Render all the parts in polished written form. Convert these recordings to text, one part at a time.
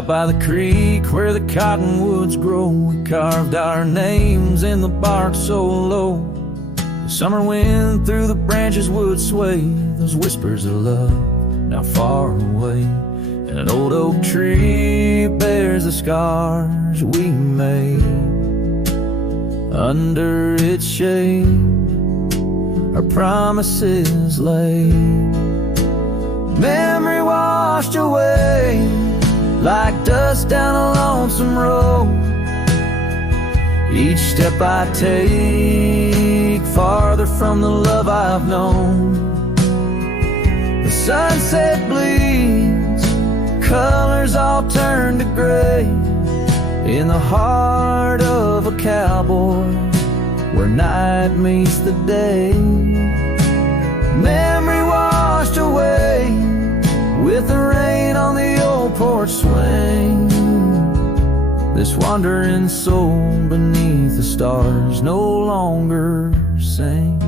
Out by the creek where the cottonwoods grow, we carved our names in the bark so low. The summer wind through the branches would sway those whispers of love now far away. And an old oak tree bears the scars we made. Under its shade our promises lay. Memory washed away like dust down a lonesome road. Each step I take farther from the love I've known. The sunset bleeds, colors all turn to gray. In the heart of a cowboy, where night meets the day. Memory washed away with the rain on the old porch swing. This wandering soul beneath the stars no longer sings.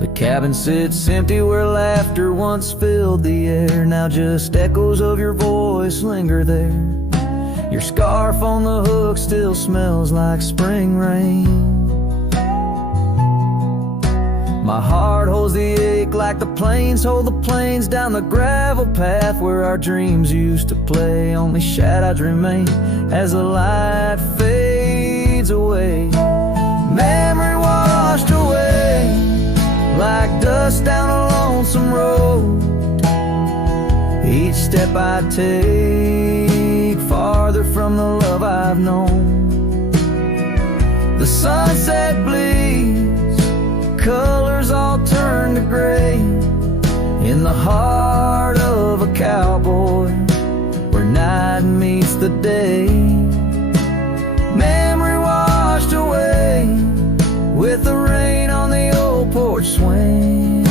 The cabin sits empty where laughter once filled the air. Now just echoes of your voice linger there. Your scarf on the hook still smells like spring rain. My heart holds the ache like the plains hold the plains down the gravel path where our dreams used to play. Only shadows remain as the light fades away. Memory washed away like dust down a lonesome road. Each step I take farther from the love I've known. The sunset bleeds, colors all turn to gray. In the heart of a cowboy, where night meets the day. Memory washed away with the rain on the old porch swing.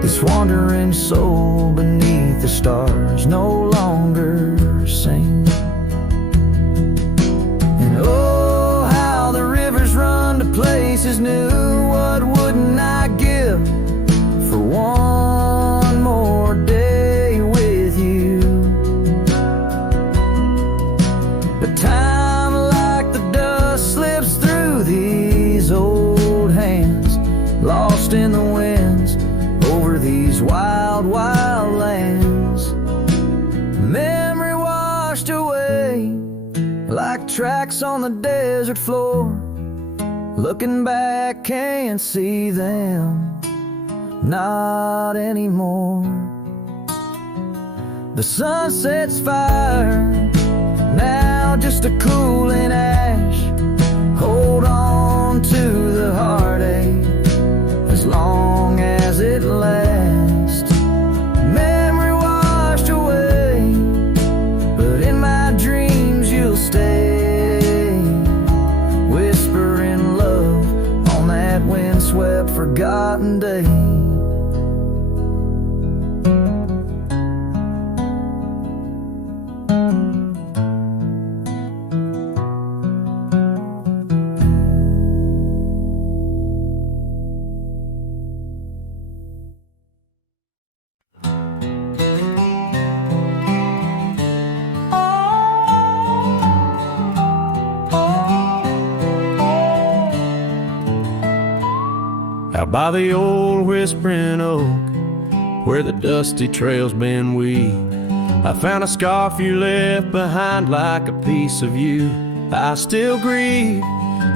This wandering soul beneath the stars no longer sings. And oh, how the rivers run to places new. What wouldn't I give for one more day with you? But time like the dust slips through these old hands, lost in the winds over these wild, wild lands. Memory washed away like tracks on the desert floor. Looking back, can't see them, not anymore. The sunset's fire, now just a cooling ash. Hold on to the heartache as long as it lasts. Memory washed away, but in my dreams you'll stay. Whispering love on that windswept forgotten day. Out by the old whispering oak, where the dusty trail's been weaved, I found a scarf you left behind like a piece of you. I still grieve.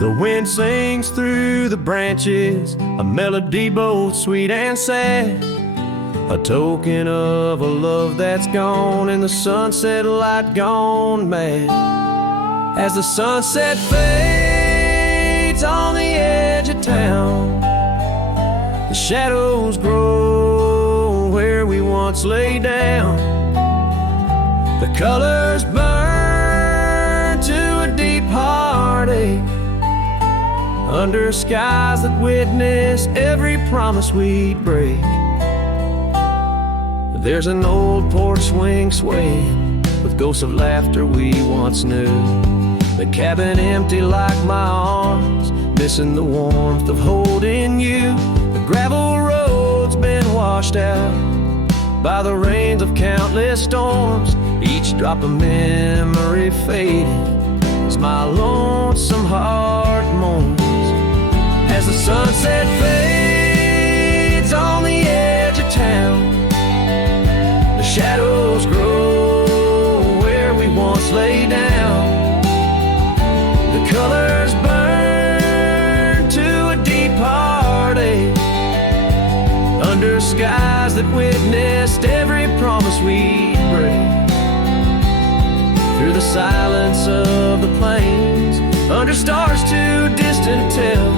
The wind sings through the branches, a melody both sweet and sad, a token of a love that's gone and the sunset light gone mad. As the sunset fades on the edge of town, the shadows grow where we once lay down. The colors burn to a deep heartache under skies that witness every promise we'd break. There's an old porch swing swaying with ghosts of laughter we once knew. The cabin empty like my arms, missing the warmth of holding you. The gravel road's been washed washed out by the rains of countless storms. Each drop of memory faded as my lonesome heart mourns. As the sunset fades on the edge of town, the shadows grow where we once lay down. The colors burn to a deep heartache under skies that witnessed every promise we'd break. Through the silence of the plains, under stars too distant to tell,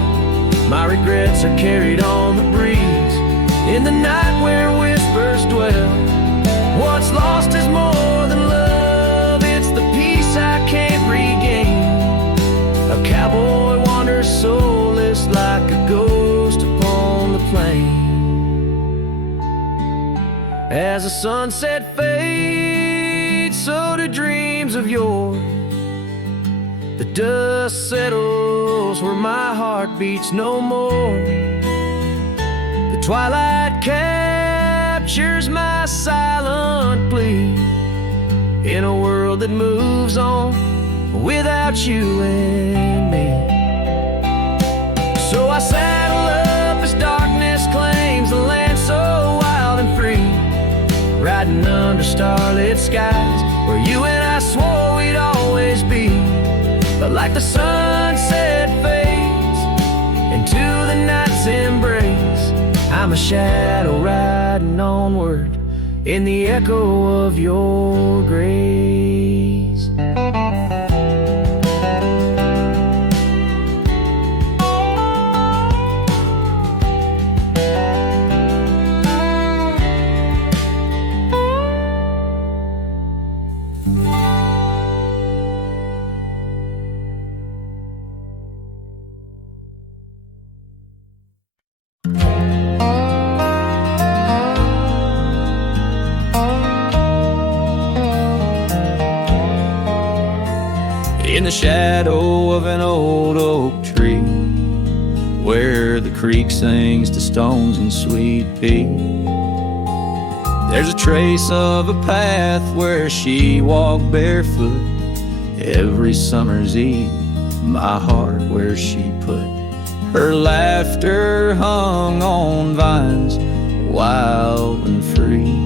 my regrets are carried on the breeze in the night where whispers dwell. What's lost is more than love, it's the peace I can't regain. A cowboy wanders soulless like a ghost upon the plain. As the sunset fades, so do dreams of yore. The dust settles where my heart beats no more. The twilight captures my silent plea in a world that moves on without you and me. So I saddle up as darkness claims the land so wild and free, riding under starlit skies where you and I swore we'd always be. But like the sunset fades into the night's embrace, I'm a shadow riding onward in the echo of your grace. In the shadow of an old oak tree, where the creek sings to stones and sweet pea, there's a trace of a path where she walked barefoot every summer's eve. My heart where she put her laughter hung on vines, wild and free.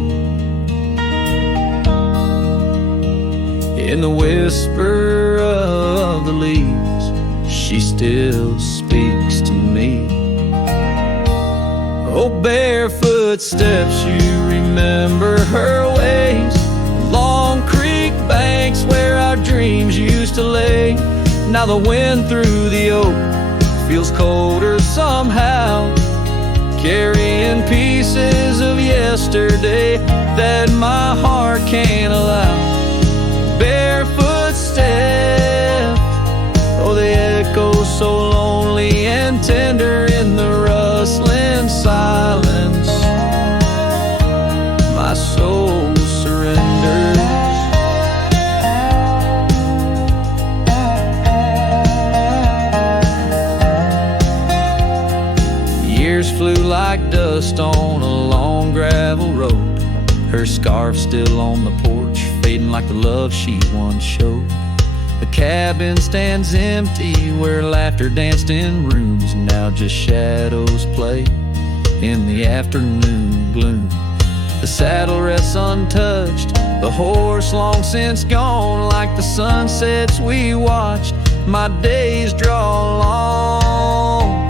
In the whisper of the leaves, she still speaks to me. Oh, barefoot steps, you remember her ways. Long creek banks where our dreams used to lay. Now the wind through the oak feels colder somehow, carrying pieces of yesterday that my heart can't allow. Barefoot step, oh, they echo so lonely and tender in the rustling silence. My soul surrenders. Years flew like dust on a long gravel road. Her scarf still on the porch, fading like the love she once showed. The cabin stands empty where laughter danced in rooms. Now just shadows play in the afternoon gloom. The saddle rests untouched, the horse long since gone. Like the sunsets we watched, my days draw long.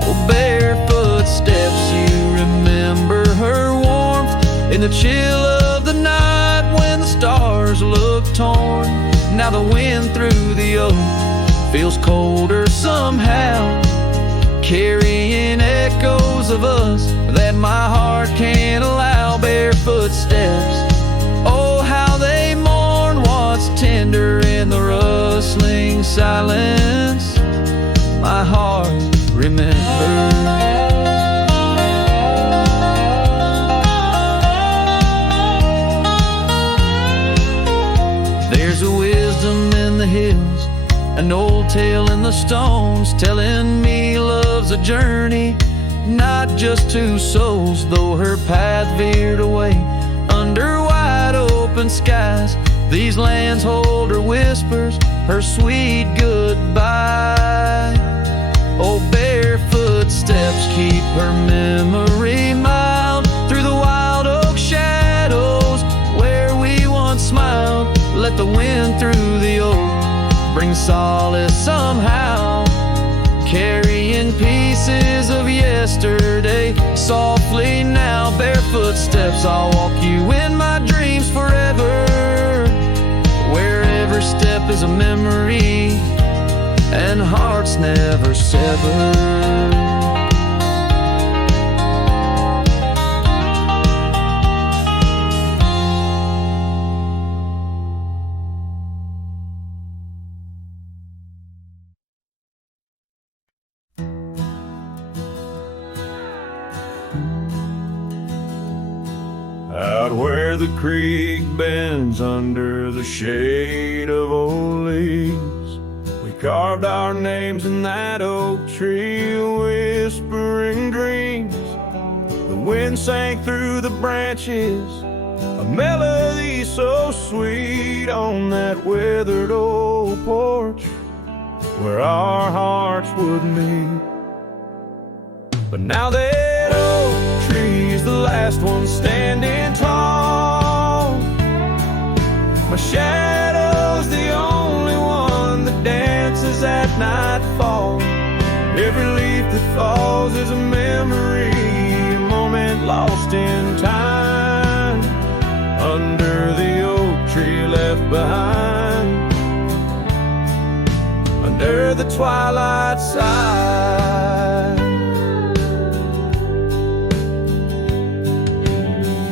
Oh, barefoot steps, you remember her warmth in the chill of the night when the stars look torn. Now the wind through the oak feels colder somehow, carrying echoes of us that my heart can't allow. Barefoot steps, oh, how they mourn what's tender in the rustling silence. My heart remembers. There's a wisdom in the hills, an old tale in the stones, telling me love's a journey not just two souls, though her path veered away. Under wide open skies, these lands hold her whispers, her sweet goodbye. Oh, barefoot steps keep her memory mild through the wild oak shadows where we once smiled. Let the wind through the oak bring solace somehow, carrying pieces of yesterday softly now. Barefoot steps, I'll walk you in my dreams forever, where every step is a memory and hearts never sever. Out where the creek bends under the shade of old leaves, we carved our names in that oak tree, whispering dreams. The wind sang through the branches, a melody so sweet on that weathered old porch where our hearts would meet. But now that oak tree's the last one standing tall, my shadow's the only one that dances at nightfall. Every leaf that falls is a memory, a moment lost in time, under the oak tree left behind, under the twilight side.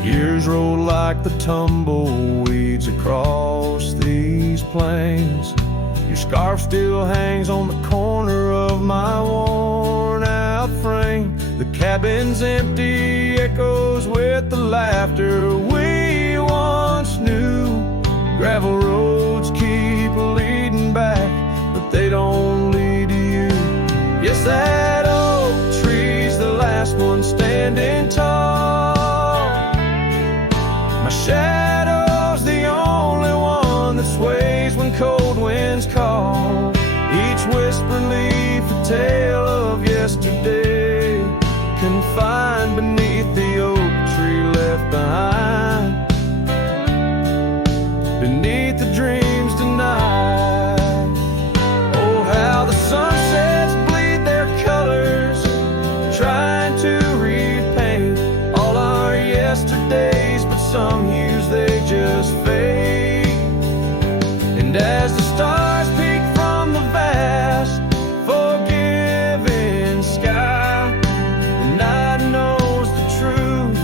Years roll like the tumbleweeds across these plains. Your scarf still hangs on the corner of my worn out frame. The cabin's empty, echoes with the laughter we once knew. Gravel roads keep leading back, but they don't lead to you. Yes, that oak tree's the last one standing tall, my shadow's the only one that sways when cold winds call. Each whisper leaf a tale of yesterday, confined beneath the oak tree left behind, beneath the dreams denied. Oh, how the sunsets bleed their colors, trying to repaint all our yesterdays, but some hues they just fade. And as the stars peek from the vast, forgiving sky, the night knows the truth,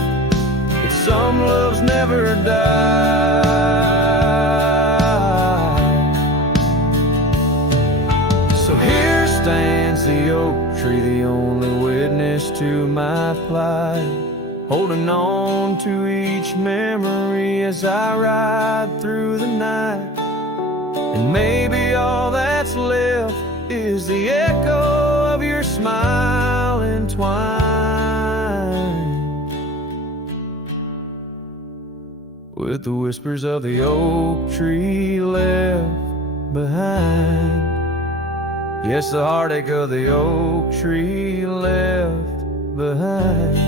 that some loves never die. So here stands the oak tree, the only witness to my plight, holding on to each memory as I ride through the night. And maybe all that's left is the echo of your smile entwined with the whispers of the oak tree left behind. Yes, the heartache of the oak tree left behind.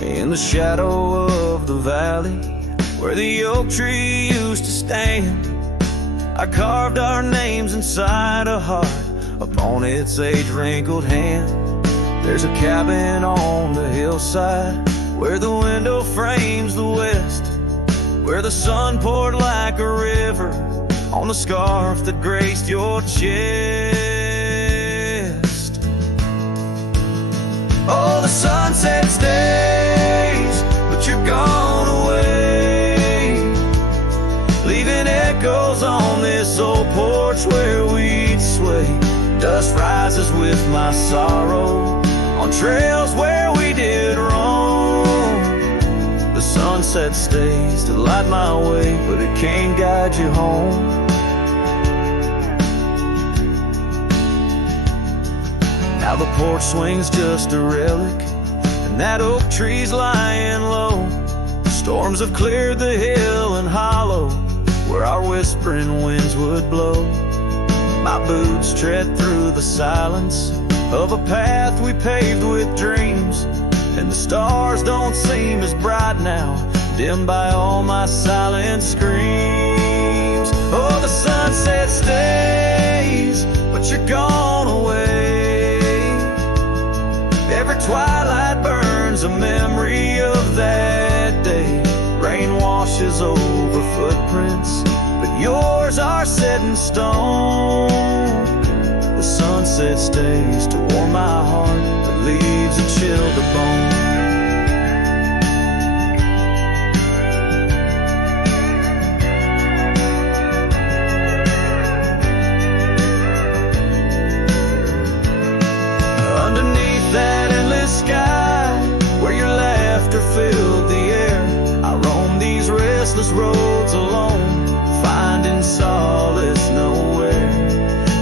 In the shadow of the valley where the oak tree used to stand, I carved our names inside a heart upon its age-wrinkled hand. There's a cabin on the hillside where the window frames the west, where the sun poured like a river on the scarf that graced your chest. sunset stays, but you're gone away, leaving echoes on this old porch where we'd sway. Dust rises with my sorrow on trails where we did wrong. The sunset stays to light my way, but it can't guide you home. Now the porch swing's just a relic, and that oak tree's lying low. Storms have cleared the hill and hollow where our whispering winds would blow. My boots tread through the silence of a path we paved with dreams, and the stars don't seem as bright now, dimmed by all my silent screams. Oh, the sunset stays, but you're gone away. Every twilight burns a memory of that day. Rain washes over footprints, but yours are set in stone. The sunset stays to warm my heart, but leaves a chill to bone. Underneath that endless sky, where your laughter filled the air, I roam these restless roads alone, finding solace nowhere.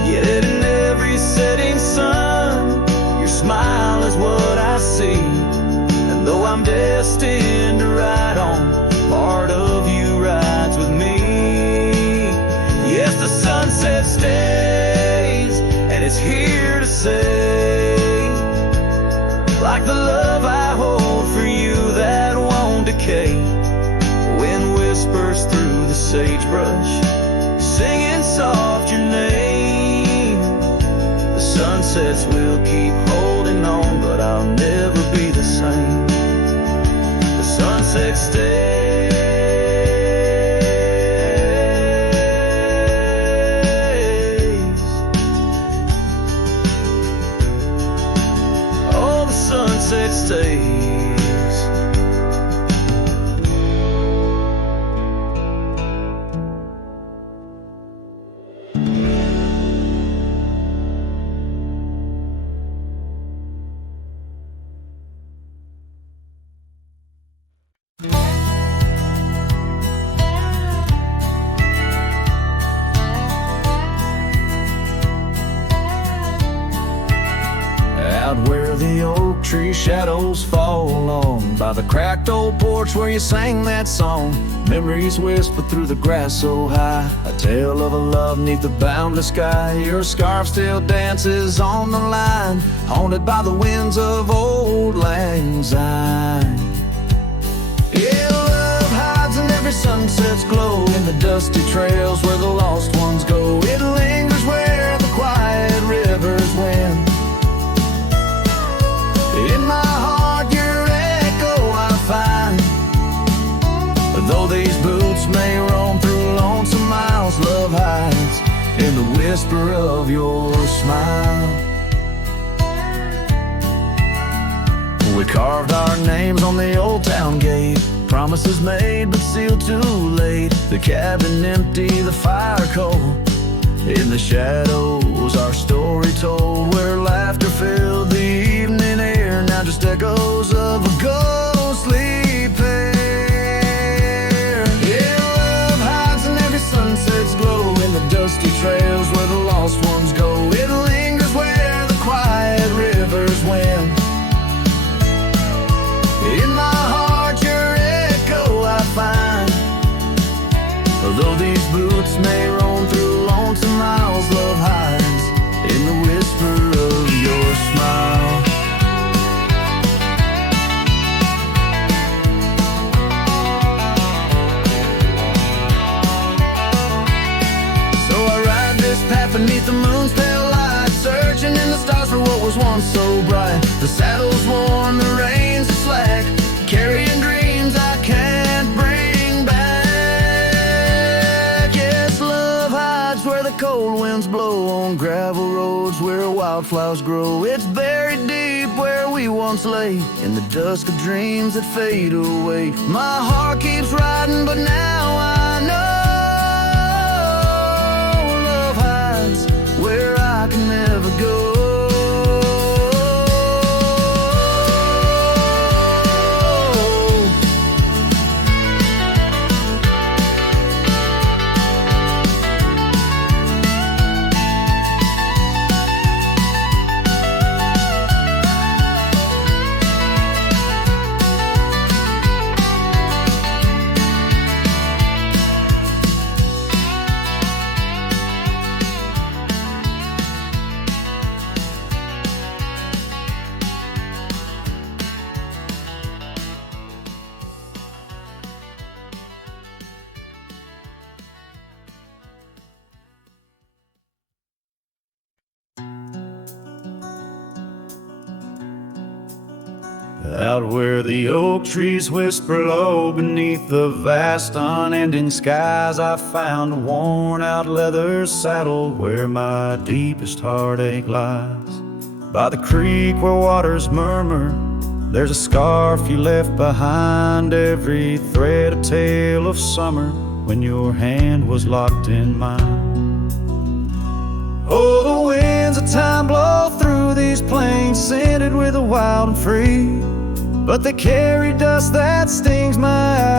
Yet in every setting sun, your smile is what I see. And though I'm destined to ride on, part of you rides with me. Yes, the sunset stays, and it's here to say, like the love I hold for you that won't decay. Wind whispers through the sagebrush, singing soft your name. The sunsets will keep holding on, but I'll never be the same. The sunset stays. Oh, the sunset stays. Where the oak tree shadows fall on, by the cracked old porch where you sang that song, memories whisper through the grass so high, a tale of a love neath the boundless sky. Your scarf still dances on the line, haunted by the winds of old lang syne. Yeah, love hides in every sunset's glow, in the dusty trails where the lost ones go. It lingers where the quiet rivers win. In my heart your echo I find, though these boots may roam through lonesome miles, love hides in the whisper of your smile. We carved our names on the old town gate, promises made but sealed too late. The cabin empty, the fire cold, in the shadows our story told, where laughter filled the evening air, now just echoes of a ghostly pair. Yeah, love hides in every sunset's glow, in the dusty trails where the lost ones go. It lingers where the quiet rivers win. In my heart your echo I find, although these boots may roam through lonesome miles, love hides in the whisper of your smile. So I ride this path beneath the moon's pale light, searching in the stars for what was once so bright. The saddle's worn, the reins are slack, carrying dreams I can't bring back. Yes, love hides where the cold winds blow, on gravel roads where wildflowers grow. It's buried deep where we once lay in the dusk of dreams that fade away. My heart keeps riding, but now I know love hides where I can never go. Out where the oak trees whisper low beneath the vast unending skies, I found a worn-out leather saddle where my deepest heartache lies. By the creek where waters murmur, there's a scarf you left behind, every thread a tale of summer when your hand was locked in mine. Oh, the winds of time blow through these plains, scented with the wild and free, but they carry dust that stings my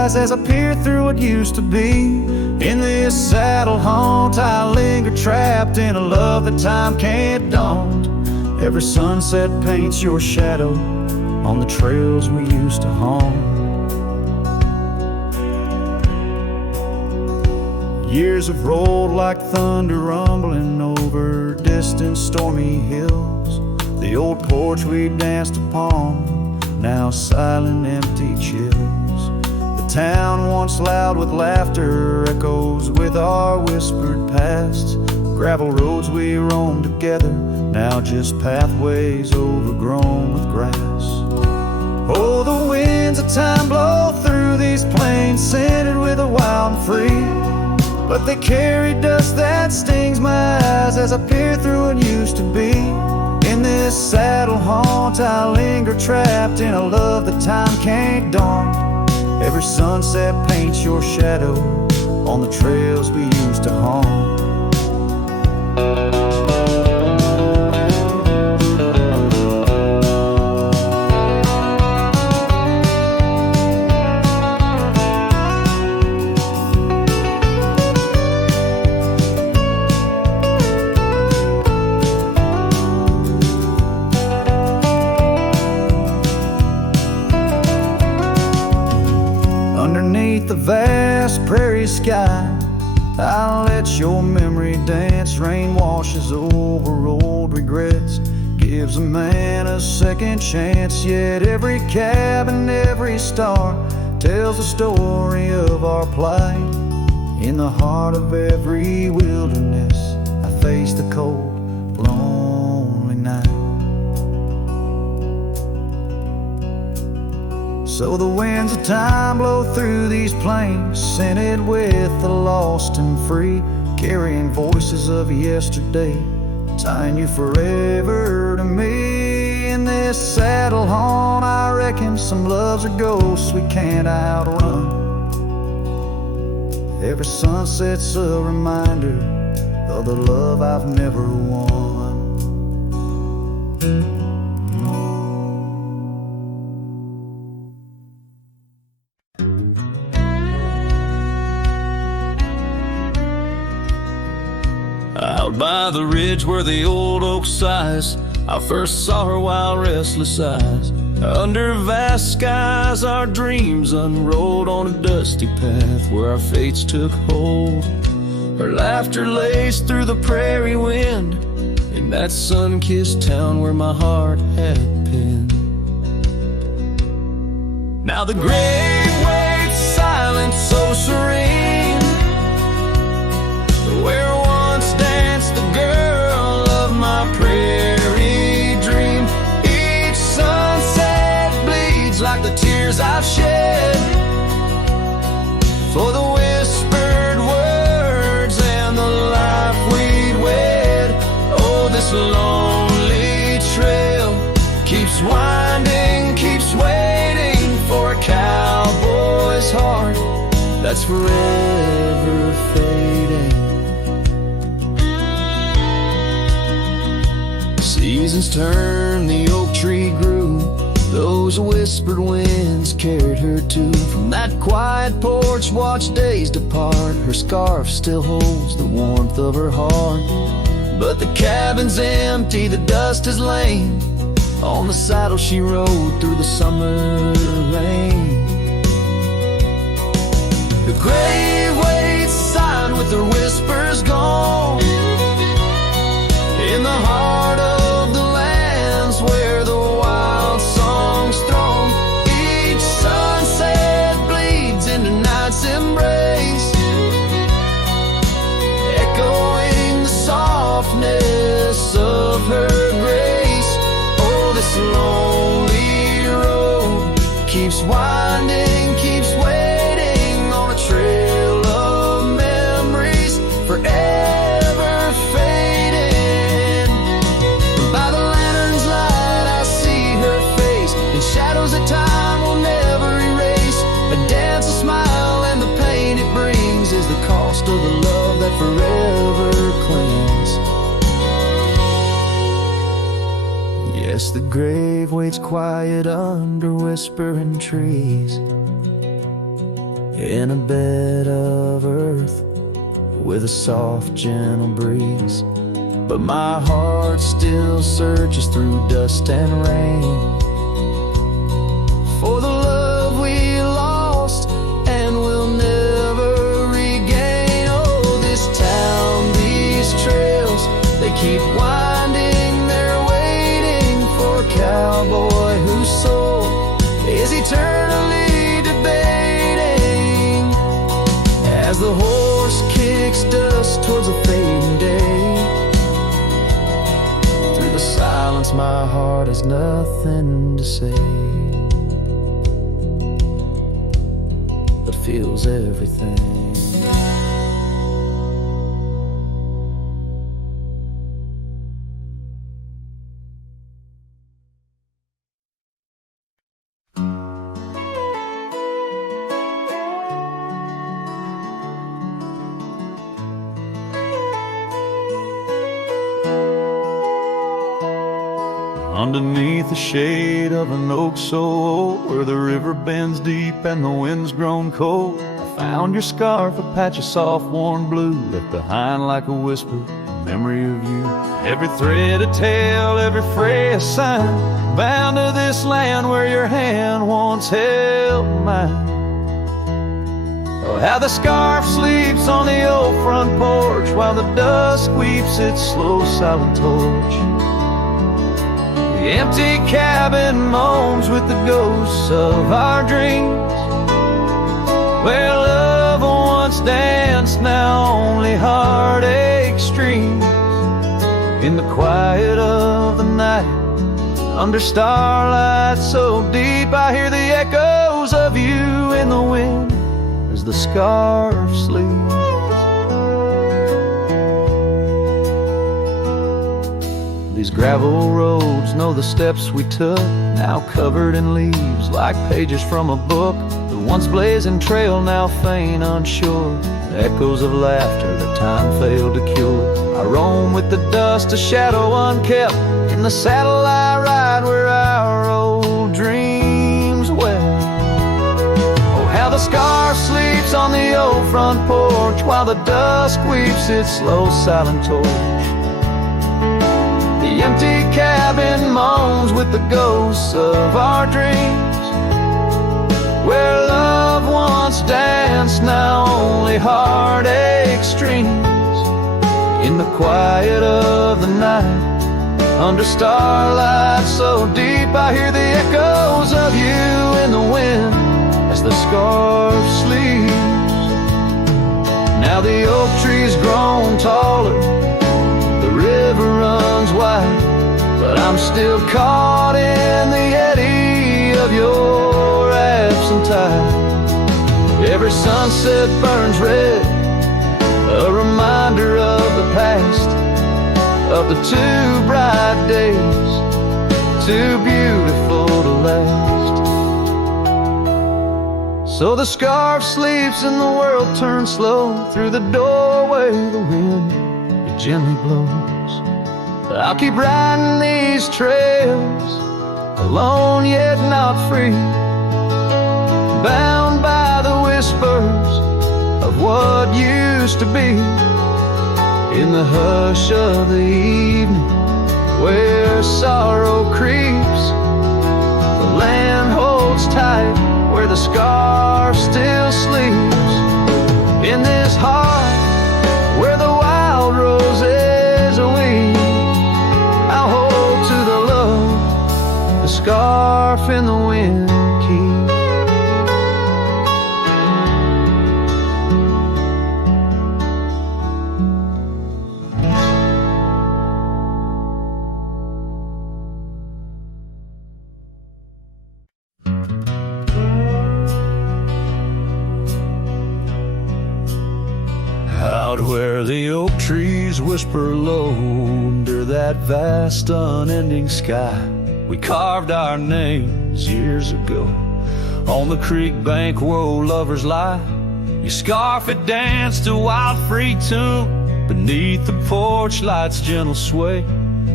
eyes as I peer through what used to be. In this saddle haunt I linger, trapped in a love that time can't daunt. Every sunset paints your shadow on the trails we used to haunt. Years have rolled like thunder rumbling over distant stormy hills. The old porch we danced upon, now silent, empty chills. The town once loud with laughter echoes with our whispered past. Gravel roads we roamed together, now just pathways overgrown with grass. Oh, the winds of time blow through these plains, scented with the wild and free, but they carry dust that stings my eyes as I peer through what used to be. In this saddle haunt I linger, trapped in a love that time can't daunt. Every sunset paints your shadow on the trails we used to haunt. Underneath the vast prairie sky, I'll let your memory dance. Rain washes over old regrets, gives a man a second chance. Yet every cabin, every star tells the story of our plight. In the heart of every wilderness, I face the cold, lonely night. So the winds of time blow through these plains, scented with the lost and free, carrying voices of yesterday, tying you forever to me. In this saddle haunt I reckon some loves are ghosts we can't outrun. Every sunset's a reminder of the love I've never won. Out by the ridge where the old oak sighs, I first saw her wild restless eyes. Under vast skies our dreams unrolled on a dusty path where our fates took hold. Her laughter laced through the prairie wind in that sun-kissed town where my heart had been. Now the grave waits silent, so serene, where once danced the girl of my prairie dream. Each sunset bleeds like the tears I've shed for the whispered words and the life we'd wed. Oh, this lonely trail keeps winding that's forever fading. Seasons turn, the oak tree grew. Those whispered winds carried her to. From that quiet porch, watch days depart. Her scarf still holds the warmth of her heart. But the cabin's empty, the dust has lain on the saddle she rode through the summer rain. The grave waits sighed with her whispers gone. In the heart of the lands where the wild songs throng, each sunset bleeds into night's embrace, echoing the softness of her grace. Oh, this lonely road keeps winding, keeps waiting on a trail of memories forever fading. By the lantern's light I see her face in shadows that time will never erase. A dance, a smile, and the pain it brings is the cost of the love that forever clings. Yes, the grave waits quiet under whispering trees, in a bed of earth with a soft, gentle breeze. But my heart still searches through dust and rain for the love we lost and will never regain. Oh, this town, these trails, they keep winding, they're waiting for a cowboy whose soul is eternally debating. As the horse kicks dust towards a fading day, through the silence my heart has nothing to say, but feels everything. Underneath the shade of an oak so old, where the river bends deep and the wind's grown cold, I found your scarf, a patch of soft warm blue, left behind like a whisper, a memory of you. Every thread a tale, every fray a sign, bound to this land where your hand once held mine. Oh, how the scarf sleeps on the old front porch, while the dusk weeps its slow silent torch. The empty cabin moans with the ghosts of our dreams, where love once danced, now only heartache streams. In the quiet of the night, under starlight so deep, I hear the echoes of you in the wind as the scarf sleeps. These gravel roads know the steps we took, now covered in leaves like pages from a book. The once blazing trail now faint unsure, the echoes of laughter that time failed to cure. I roam with the dust, a shadow unkept, in the saddle I ride where our old dreams well. Oh, how the scarf sleeps on the old front porch, while the dusk weeps its slow silent torch. The empty cabin moans with the ghosts of our dreams, where love once danced, now only heartache streams. In the quiet of the night, under starlight so deep, I hear the echoes of you in the wind as the scarf sleeps. Now the oak tree's grown taller, the river runs wide, but I'm still caught in the eddy of your absent tide. Every sunset burns red, a reminder of the past, of the too bright days, too beautiful to last. So the scarf sleeps and the world turns slow. Through the doorway the wind, it gently blows. I'll keep riding these trails, alone yet not free, bound by the whispers of what used to be. In the hush of the evening, where sorrow creeps, the land holds tight where the scarf still sleeps. In this heart where the wild roses weep, I'll hold to the love the scarf in the wind keeps. Out where the oak trees whisper low under that vast unending sky, we carved our names years ago on the creek bank where old lovers lie. Your scarf it danced a wild free tune beneath the porch light's gentle sway.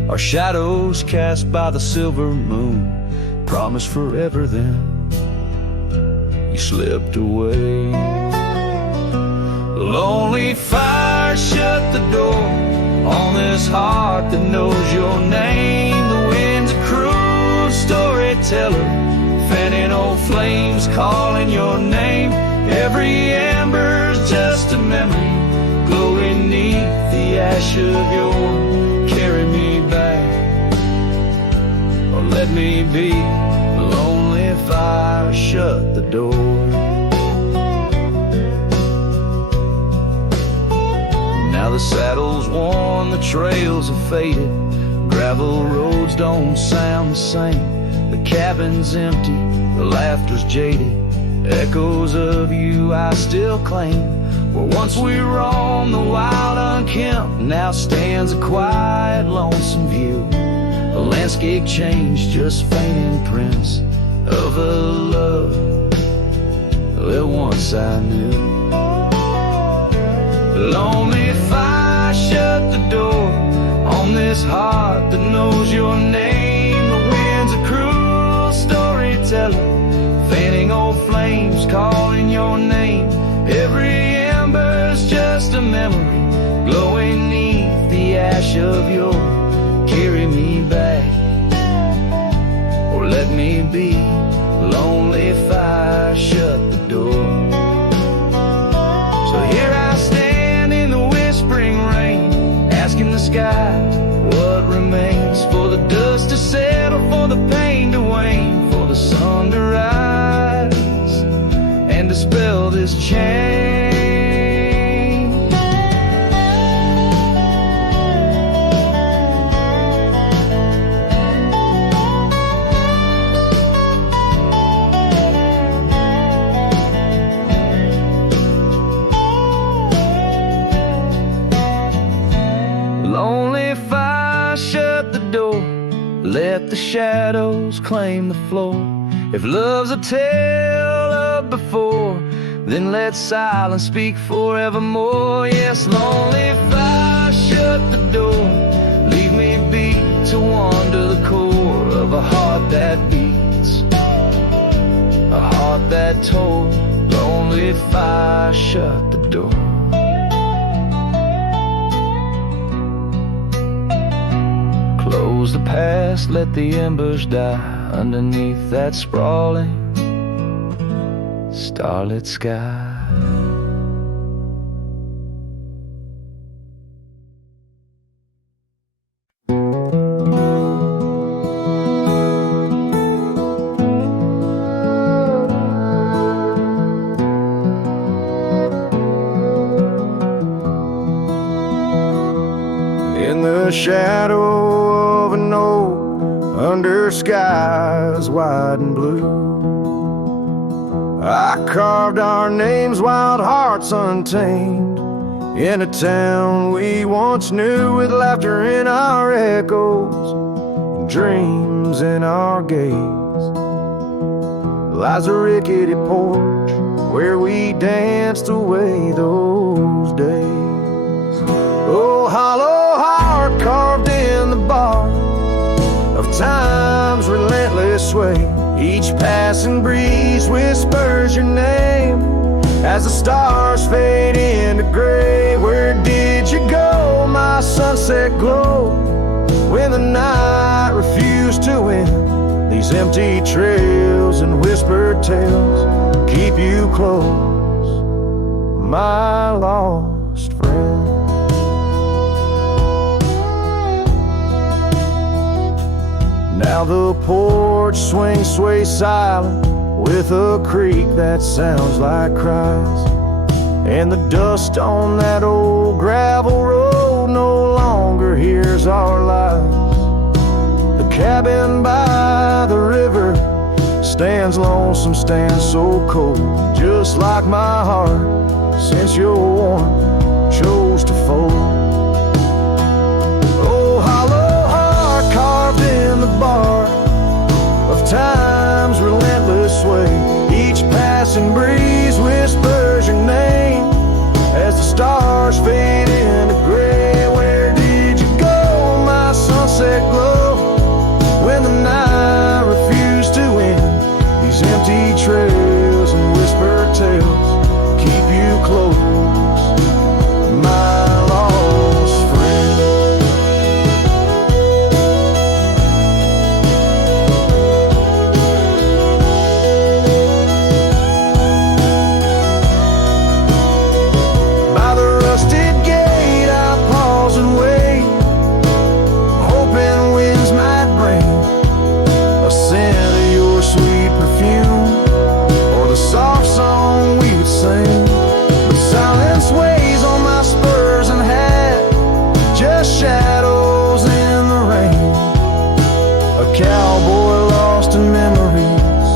Our shadows cast by the silver moon promised forever, then you slipped away. Lonely fire shut the door on this heart that knows your name. The wind's a cruel storyteller, fanning old flames calling your name. Every ember's just a memory glowing neath the ash of your carry me back, or let me be. Lonely fire shut the door. Now the saddle's worn, the trails have faded, gravel roads don't sound the same. The cabin's empty, the laughter's jaded, echoes of you I still claim. Where once we roamed the wild unkempt, now stands a quiet lonesome view. A landscape changed, just faint imprints of a love that once I knew. Lonely fire shut the door on this heart that knows your name. The wind's a cruel storyteller, fanning old flames calling your name. Every ember's just a memory glowing neath the ash of your carry me back, or let me be. Lonely fire shut the door. So here I stand in the whispering rain, asking the sky what remains, for the dust to settle, for the pain to wane, for the sun to rise and dispel this chain. Lonely fire shut the door, let the shadows claim the floor. If love's a tale of before, then let silence speak forevermore. Yes, lonely fire shut the door, leave me be to wander the core of a heart that beats, a heart that told. Lonely fire shut the door. Close the past, let the embers die underneath that sprawling starlit sky. In the shadow of an oak, under skies wide and blue, I carved our names, wild hearts untamed, in a town we once knew, with laughter in our echoes and dreams in our gaze. Lies a rickety porch where we danced away those days. Oh, hollow heart carved in the bark of time's relentless sway. Each passing breeze whispers your name as the stars fade into gray. Where did you go, my sunset glow, when the night refused to end? These empty trails and whispered tales keep you close, my lost friend. Now the porch swings sway silent with a creak that sounds like cries, and the dust on that old gravel road no longer hears our lies. The cabin by the river stands lonesome, stands so cold, just like my heart since your warmth chose to fold. Oh, hollow heart carved in the bark of time's relentless sway. Each passing breeze whispers your name as the stars fade into gray. Where did you go, my sunset glow, when the night refused to end? These empty trails and whispered tales keep you close, my lost friend. By the rusted gate I pause and wait, hoping winds might bring a scent of your sweet perfume, or the soft song we would sing. But silence weighs on my spurs and hat, just shadows in the rain. A cowboy lost in memories,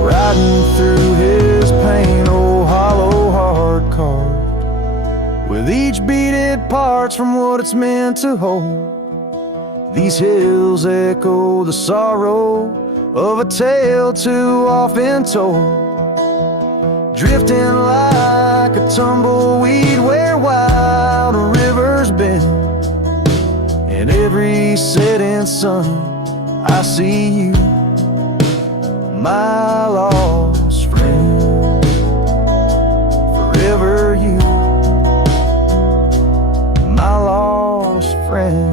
riding through his pain. Oh, hollow heart carved with each beaded parts from what it's meant to hold. These hills echo the sorrow of a tale too often told, drifting like a tumbleweed where wild rivers bend. In every setting sun I see you, my lost friend. Forever you, my lost friend.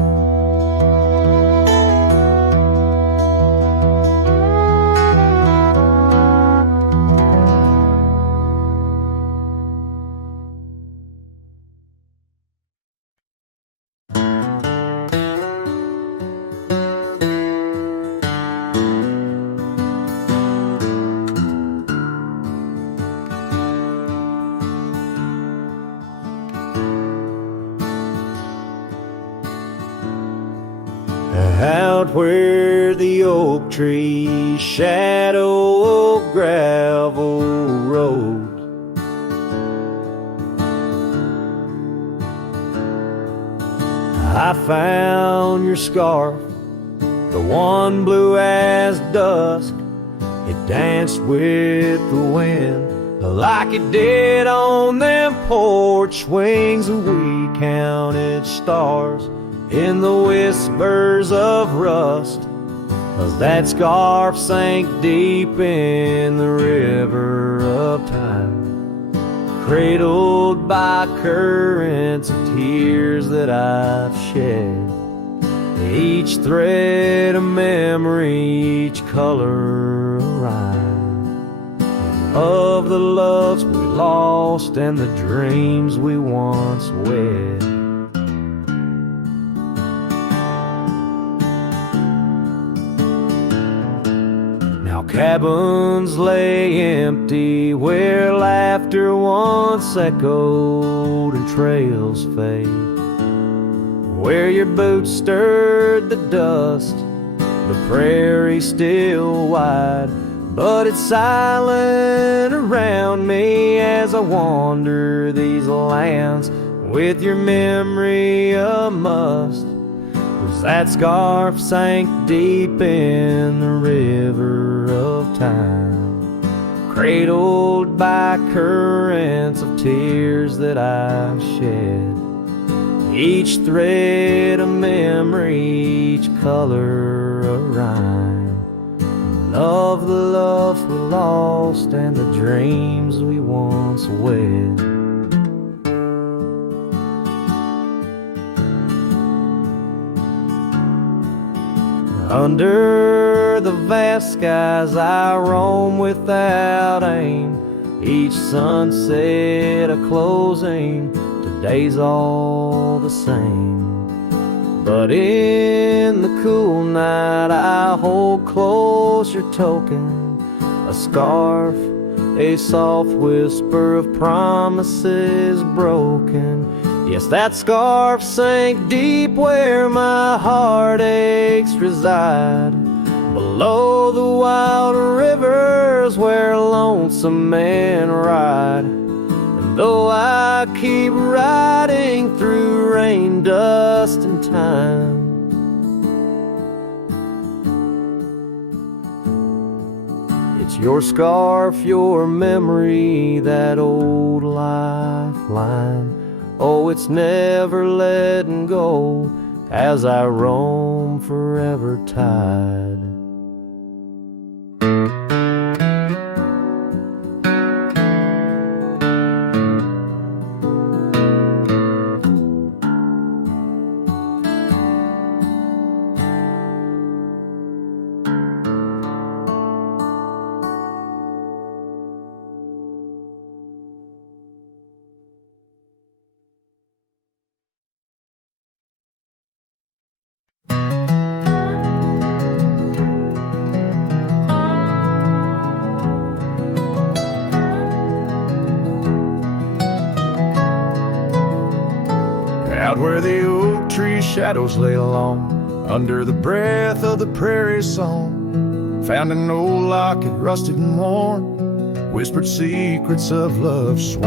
Out where the oak trees shadow a gravel road, I found your scarf, the one blue as dusk. It danced with the wind like it did on them porch swings, and we counted stars in the whispers of rust, as that scarf sank deep in the river of time, cradled by currents of tears that I've shed. Each thread a memory, each color a rhyme, of the loves we lost and the dreams we once wed. Now cabins lay empty where laughter once echoed and trails fade, where your boots stirred the dust, the prairie still wide, but it's silent around me as I wander these lands with your memory a must. 'Cause that scarf sank deep in the river of time, cradled by currents of tears that I've shed. Each thread a memory, each color a rhyme, of the love we lost and the dreams we once wed. Under the vast skies I roam without aim, each sunset a closing, today's all the same. But in the cool night I hold close your token, a scarf, a soft whisper of promises broken. Yes, that scarf sank deep where my heartaches reside, below the wild rivers where lonesome men ride. And though I keep riding through rain, dust, and time, it's your scarf, your memory, that old lifeline. Oh, it's never letting go as I roam forever tied. Out where the oak tree shadows lay long, under the breath of the prairie song, found an old locket, rusted and worn, whispered secrets of love sworn.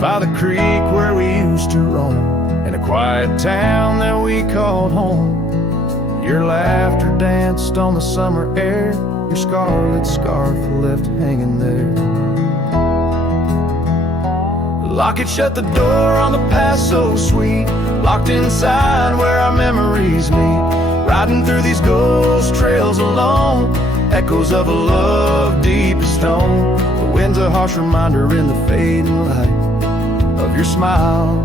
By the creek where we used to roam, in a quiet town that we called home, your laughter danced on the summer air, your scarlet scarf left hanging there. Locket shut the door on the past so sweet, locked inside where our memories meet, riding through these ghost trails alone, echoes of a love deep as stone. The wind's a harsh reminder in the fading light of your smile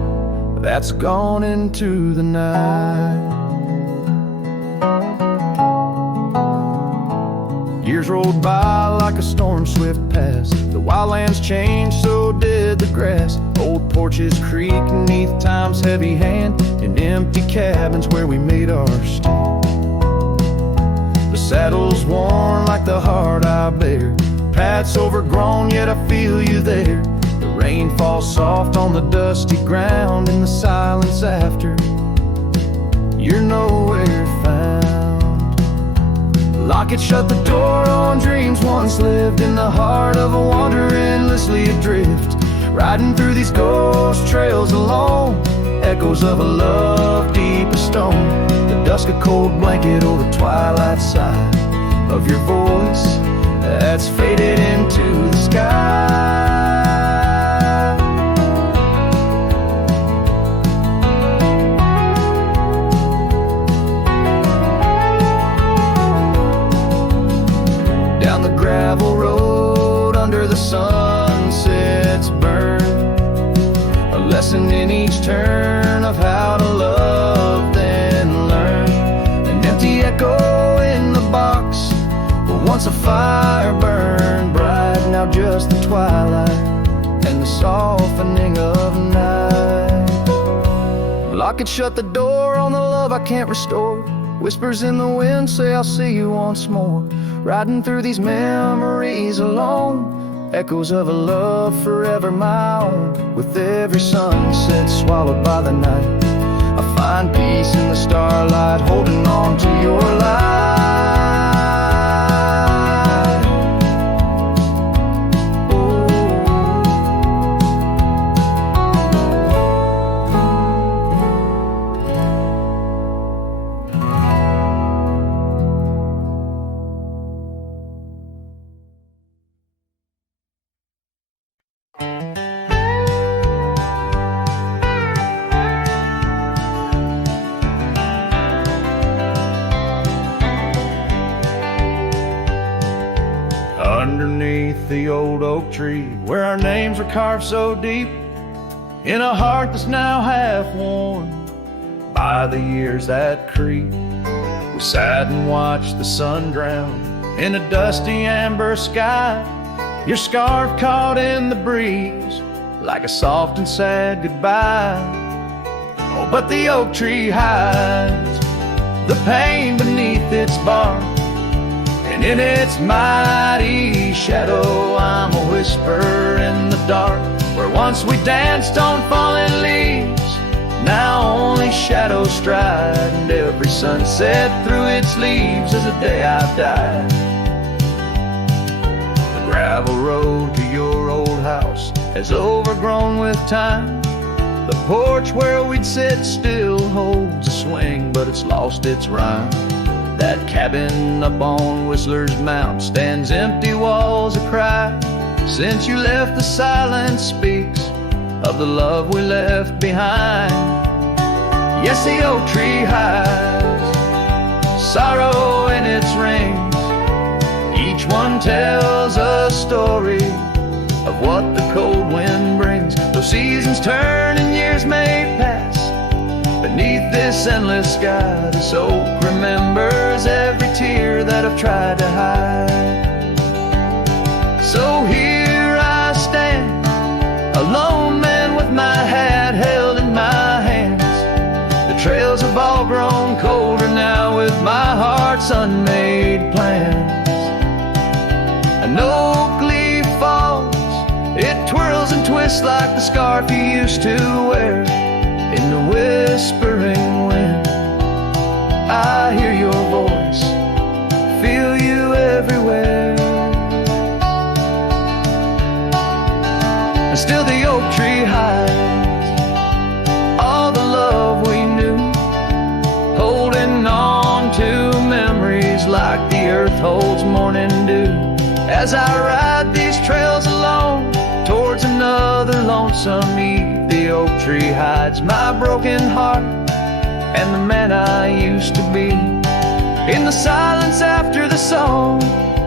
that's gone into the night. Years rolled by like a storm swift past, the wildlands changed, so did the grass. Old porches creak neath time's heavy hand, in empty cabins where we made our stand. The saddle's worn like the heart I bear, path's overgrown yet I feel you there. The rain falls soft on the dusty ground, in the silence after, you're nowhere found. Locket shut the door on dreams once lived, in the heart of a wanderer endlessly adrift, riding through these ghost trails alone, echoes of a love deep as stone. The dusk a cold blanket or the twilight side of your voice that's faded into the sky. Down the gravel road under the sunset's burn, a lesson in each turn of how to love then learn. An empty echo in the box where once a fire burned bright, now just the twilight and the softening of night. Locket shut the door on the love I can't restore, whispers in the wind say I'll see you once more, riding through these memories alone, echoes of a love forever my own. With every sunset swallowed by the night, I find peace in the starlight, holding on to your light. underneath the old oak tree, where our names were carved so deep in a heart that's now half worn by the years that creep. We sat and watched the sun drown in a dusty amber sky, your scarf caught in the breeze like a soft and sad goodbye. Oh, but the oak tree hides the pain beneath its bark, and in its mighty shadow I'm a whisper in the dark. Where once we danced on falling leaves, now only shadows stride, and every sunset through its leaves is a day I've died. The gravel road to your old house has overgrown with time. The porch where we'd sit still holds a swing, but it's lost its rhyme. That cabin up on Whistler's Mount stands empty walls a cry. Since you left, the silence speaks of the love we left behind. Yes, the oak tree hides sorrow in its rings. Each one tells a story of what the cold wind brings. Though seasons turn and years may pass, beneath this endless sky, this oak remembers every tear that I've tried to hide. So here I stand, a lone man with my hat held in my hands. The trails have all grown colder now with my heart's unmade plans. An oak leaf falls, it twirls and twists like the scarf you used to wear. In the whispering wind, I hear your voice, feel you everywhere. And still the oak tree hides all the love we knew, holding on to memories like the earth holds morning dew. As I ride these trails alone towards another lonesome eve, the oak tree hides my broken heart and the man I used to be. In the silence after the song,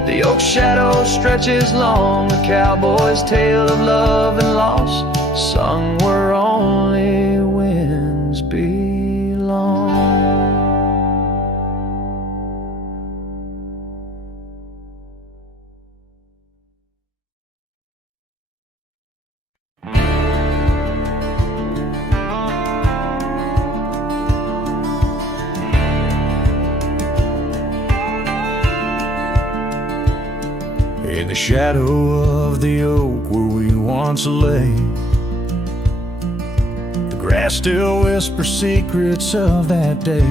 the oak shadow stretches long, a cowboy's tale of love and loss, sung where only winds belong. In the shadow of the oak where we once lay, the grass still whispers secrets of that day.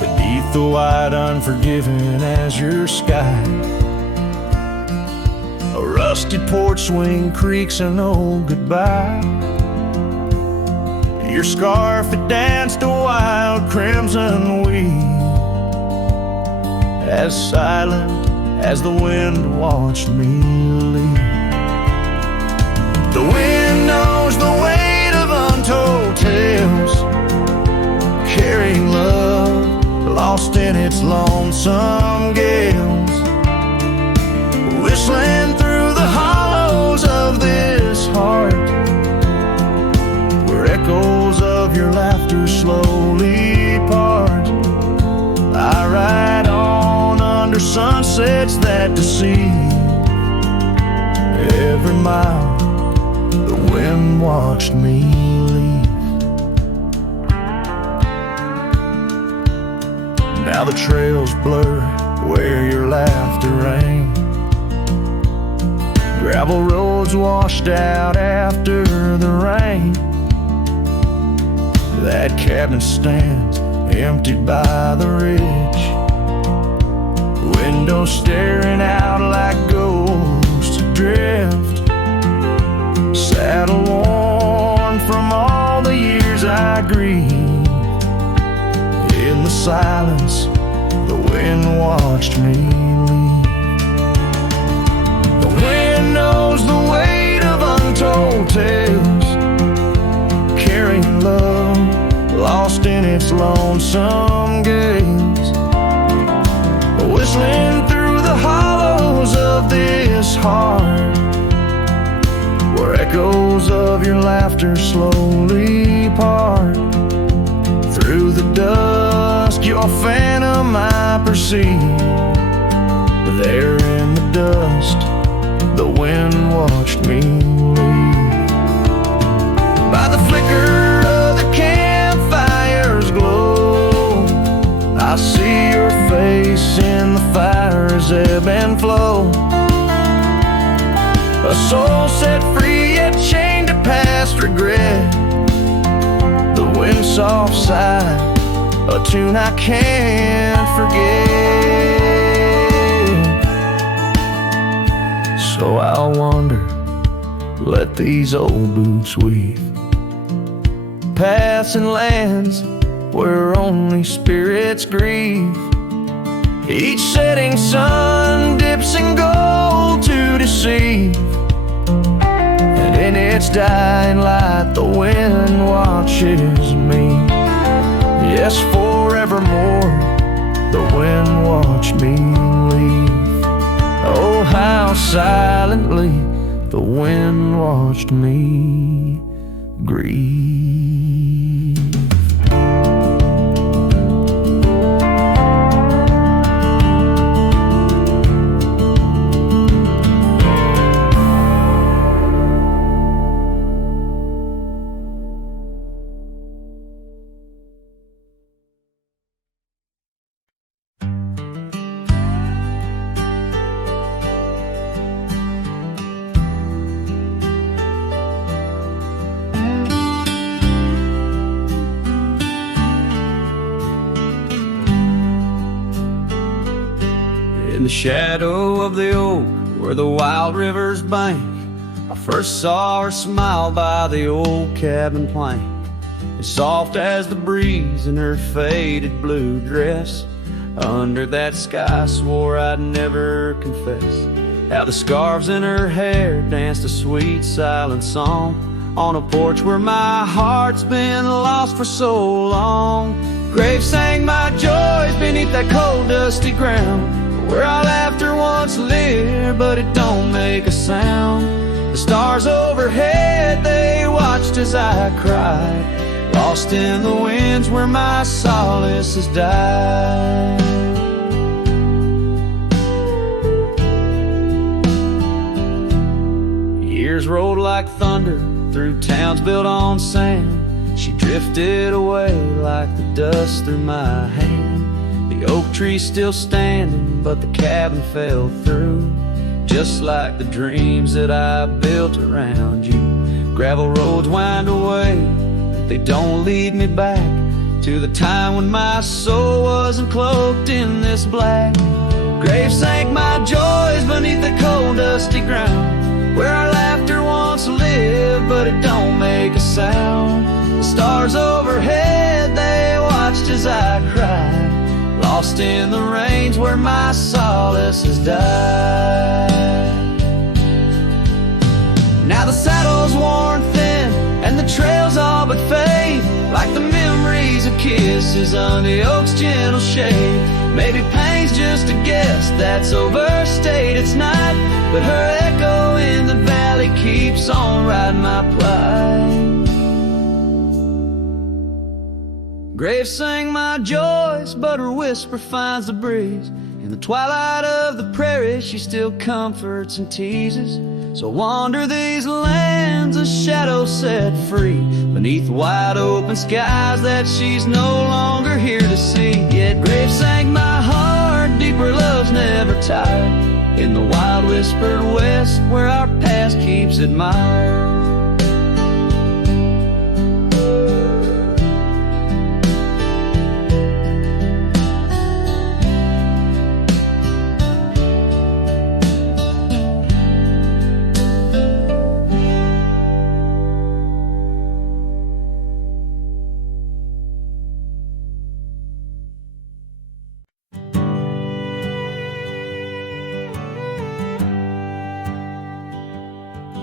Beneath the white unforgiving azure sky, a rusty porch swing creaks an old goodbye. Your scarf, it danced a wild crimson weave, as silent as the wind watched me leave. The wind knows the weight of untold tales, carrying love lost in its lonesome gales, whistling through the hollows of this heart, where echoes of your laughter slowly part. I ride on under sunsets that deceive. Every mile the wind watched me leave. Now the trails blur where your laughter rang, gravel roads washed out after the rain. That cabin stands emptied by the ridge, windows staring out like ghosts adrift. Saddle worn from all the years I grieved. In the silence, the wind watched me leave. The wind knows the weight of untold tales, carrying love lost in its lonesome gaze, whistling through the heart, where echoes of your laughter slowly part. Through the dusk, your phantom I perceive. There in the dust, the wind watched me leave. By the flicker of the campfire's glow, I see your face in the fire's ebb and flow. A soul set free yet chained to past regret. The wind's soft sigh, a tune I can't forget. So I'll wander, let these old boots weave, paths and lands where only spirits grieve. Each setting sun dips in gold to deceive, and in its dying light the wind watches me. Yes, forevermore the wind watched me leave. Oh, how silently the wind watched me grieve. In the shadow of the oak where the wild rivers bank, I first saw her smile by the old cabin plank. As soft as the breeze in her faded blue dress, under that sky I swore I'd never confess. How the scarves in her hair danced a sweet silent song on a porch where my heart's been lost for so long. Graves sang my joys beneath that cold dusty ground, where our laughter once lived, but it don't make a sound. The stars overhead, they watched as I cried, lost in the winds where my solace has died. Years rolled like thunder through towns built on sand. She drifted away like the dust through my hand. The oak tree's still standing, but the cabin fell through, just like the dreams that I built around you. Gravel roads wind away, but they don't lead me back to the time when my soul wasn't cloaked in this black. Graves sank my joys beneath the cold dusty ground, where our laughter once lived, but it don't make a sound. The stars overhead, they watched as I cried, lost in the range where my solace has died. Now the saddle's worn thin and the trails all but fade, like the memories of kisses under the oak's gentle shade. Maybe pain's just a guess that's overstayed its night, but her echo in the valley keeps on riding my plight. Graves sang my joys, but her whisper finds the breeze. In the twilight of the prairie, she still comforts and teases. So wander these lands, a shadow set free, beneath wide open skies that she's no longer here to see. Yet Graves sang my heart deep where love's never tired, in the wild whispered west where our past keeps admired.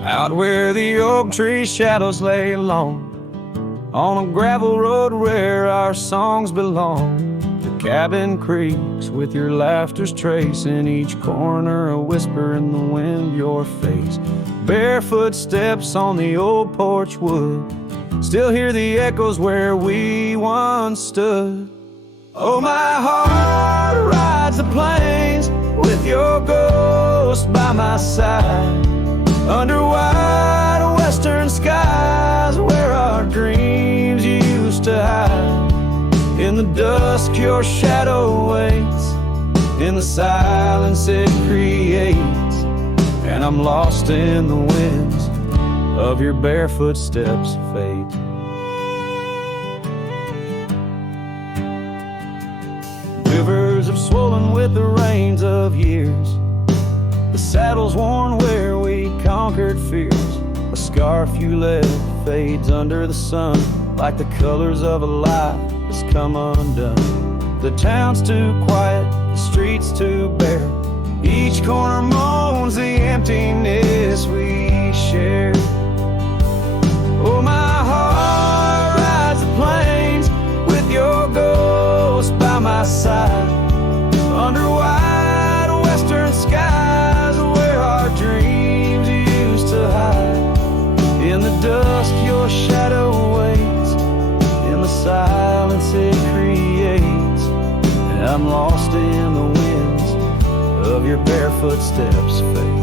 Out where the oak tree shadows lay alone, on a gravel road where our songs belong, the cabin creaks with your laughter's trace. In each corner a whisper in the wind, your face. Barefoot steps on the old porch wood, still hear the echoes where we once stood. Oh, my heart rides the plains with your ghost by my side, under wide western skies where our dreams used to hide. In the dusk your shadow waits, in the silence it creates, and I'm lost in the winds of your barefoot steps, fate. Rivers have swollen with the rains of years, the saddle's worn where we conquered fears. A scarf you left fades under the sun, like the colors of a life has come undone. The town's too quiet, the streets too bare, each corner moans the emptiness we share. Oh, my heart rides the plains with your ghost by my side, under wide western skies where our dreams used to hide. In the dusk your shadow waits, in the silence it creates, and I'm lost in the winds of your barefoot steps, fate.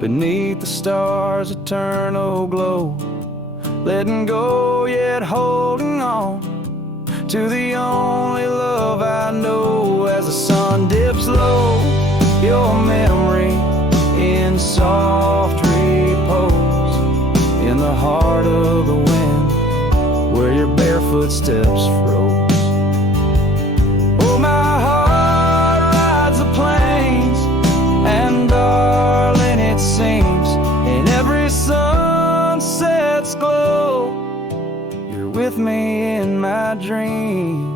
Beneath the stars' eternal glow, letting go yet holding on to the only love I know. As the sun dips low, your memory in soft repose, in the heart of the wind where your barefoot steps froze. Oh, my heart rides the plains, and darling, it seems in every sunset's glow, you're with me in my dreams.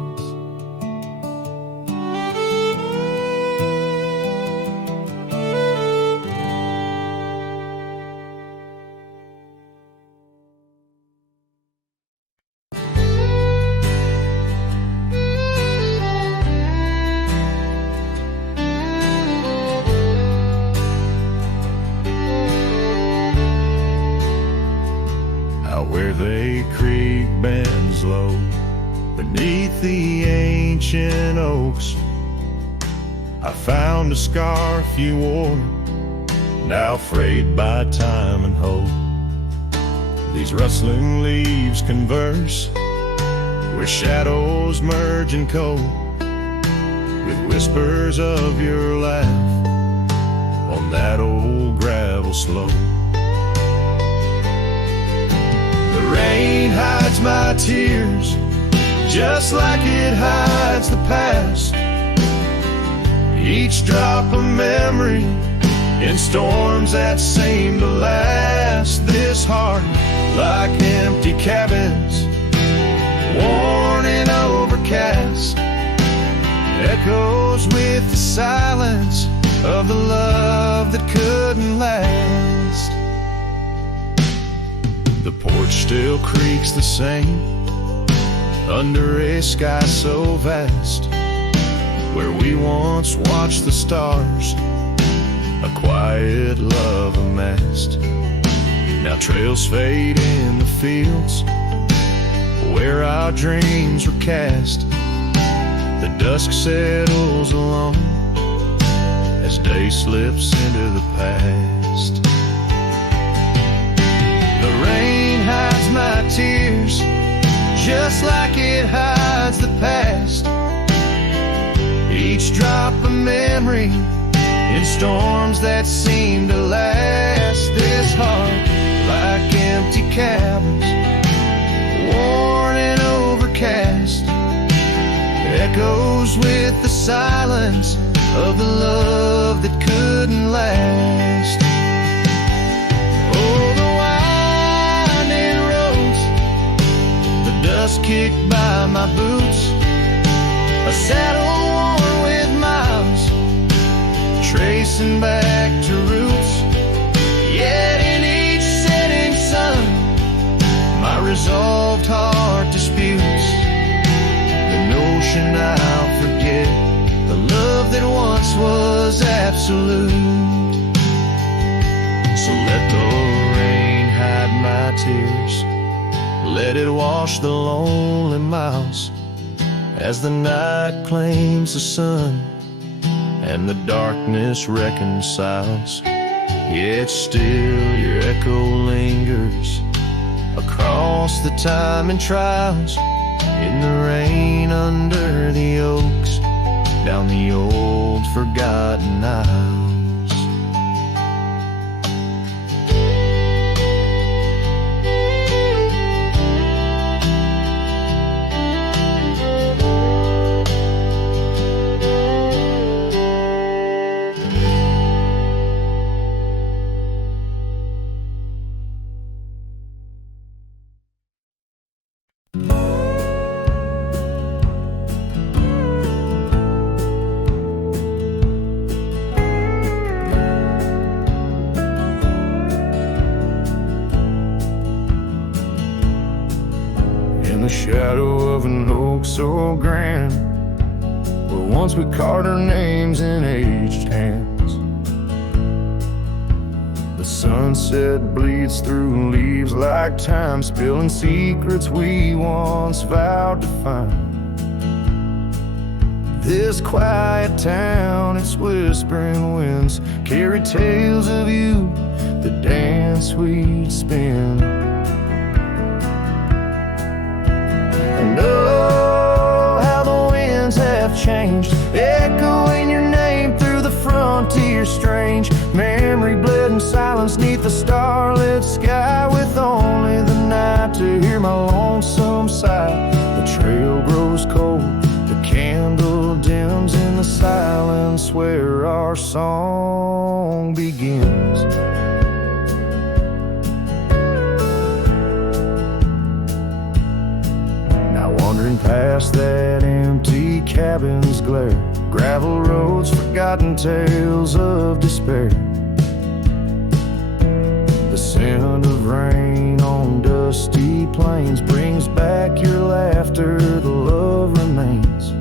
Where they creek bends low beneath the ancient oaks, I found a scarf you wore, now frayed by time and hope. These rustling leaves converse where shadows merge and cope, with whispers of your laugh on that old gravel slope. The rain hides my tears just like it hides the past, each drop a memory in storms that seem to last. This heart, like empty cabins, worn and overcast, echoes with the silence of the love that couldn't last. The porch still creaks the same under a sky so vast, where we once watched the stars, a quiet love amassed. Now trails fade in the fields where our dreams were cast. The dusk settles along as day slips into the past. The rain hides my tears just like it hides the past, each drop of memory in storms that seem to last. This heart, like empty cabins, worn and overcast, echoes with the silence of the love that couldn't last. Oh, the winding roads, the dust kicked by my boots, a saddle worn with miles, tracing back to roots. Yet in each setting sun, my resolved heart disputes the notion I'll forget the love that once was absolute. So let the rain hide my tears, let it wash the lonely miles, as the night claims the sun and the darkness reconciles. Yet still your echo lingers across the time and trials, in the rain under the oaks, down the old forgotten aisles. The shadow of an oak so grand, where once we carved our names in aged hands. The sunset bleeds through leaves like time, spilling secrets we once vowed to find. This quiet town, its whispering winds carry tales of you, the dance we'd spin. And oh, how the winds have changed, echoing your name through the frontier strange. Memory bled in silence neath the starlit sky, with only the night to hear my lonesome sigh. The trail grows cold, the candle dims in the silence where our song begins. Wandering past that empty cabin's glare, gravel roads, forgotten tales of despair. The scent of rain on dusty plains brings back your laughter, the love remains.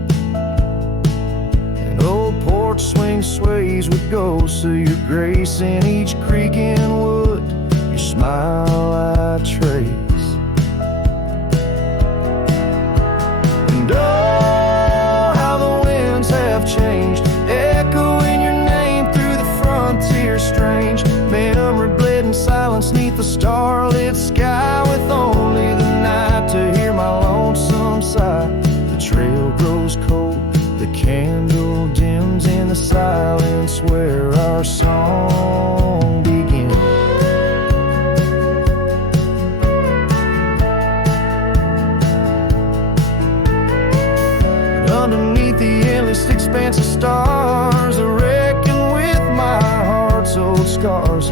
An old porch swing sways with ghosts of your grace, in each creak in wood, your smile I trace. And oh, how the winds have changed, echoing your name through the frontier strange. Memory bled in silence neath the starlit sky, with only the night to hear my lonesome sigh. The trail grows cold, the candle dims in the silence where our song begins. Underneath the endless expanse of stars, I reckon with my heart's old scars.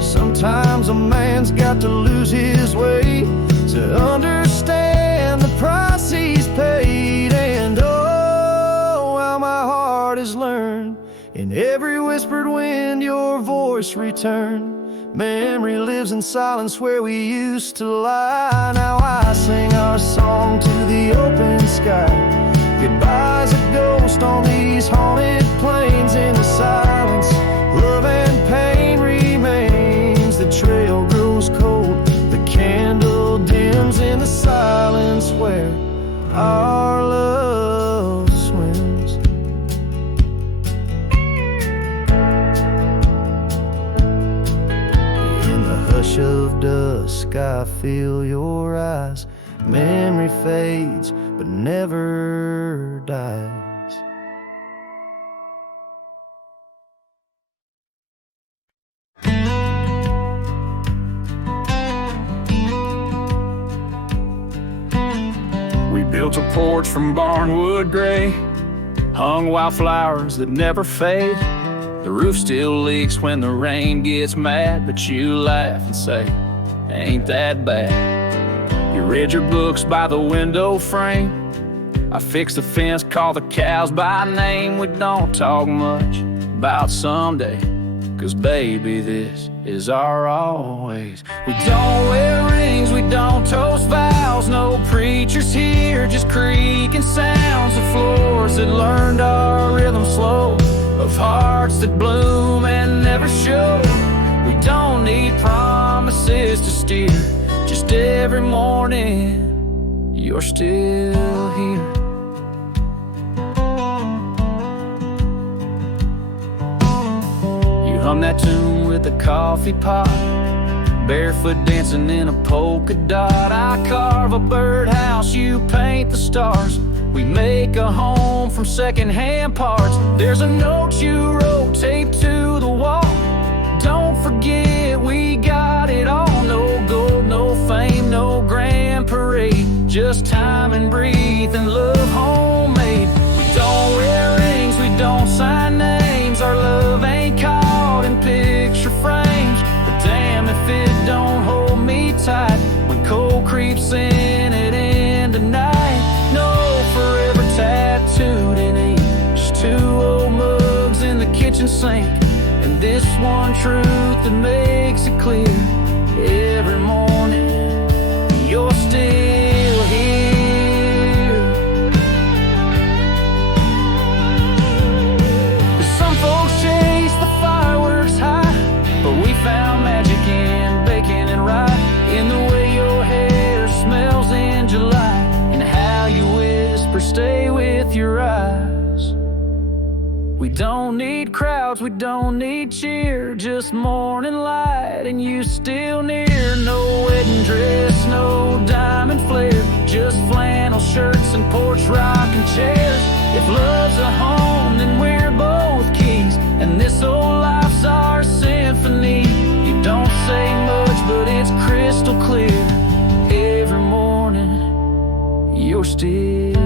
Sometimes a man's got to lose his way to understand the price he's paid. And oh, how my heart has learned, in every whispered wind your voice returned. Memory lives in silence where we used to lie. Now I sing our song to the open sky. Goodbye's a ghost on these haunted plains. In the silence, love and pain remains. The trail grows cold, the candle dims in the silence where our love swims. In the hush of dusk I feel your eyes. Memory fades but never dies. built a porch from barnwood gray, hung wildflowers that never fade. The roof still leaks when the rain gets mad, but you laugh and say, ain't that bad. You read your books by the window frame. I fixed the fence, call the cows by name. We don't talk much about someday, 'cause baby, this is our always. We don't wear rings, we don't toast vows. No preachers here, just creaking sounds of floors that learned our rhythm slow, of hearts that bloom and never show. We don't need promises to steer, just every morning you're still here. You hum that tune with a coffee pot, barefoot dancing in a polka dot. I carve a birdhouse, you paint the stars. We make a home from secondhand parts. There's a note you wrote taped to the wall. Don't forget we got it all. No gold, no fame, no grand parade, just time and breathe and love homemade. We don't wear rings, we don't sign names. Our love ain't caught in picture frames, but damn if it don't hold me tight when cold creeps in at end of night. No forever tattooed in ink, just two old mugs in the kitchen sink, and this one truth that makes it clear every morning you're still here. Some folks chase the fireworks high, but we found magic in bacon and rye, in the way your hair smells in July, and how you whisper stay with your eyes. We don't need crowds, we don't need cheer, just morning light and you still near. No wedding dress, no diamond flare, just flannel shirts and porch rocking chairs. If love's a home, then we're both keys, and this old life's our symphony. You don't say much, but it's crystal clear. Every morning, you're still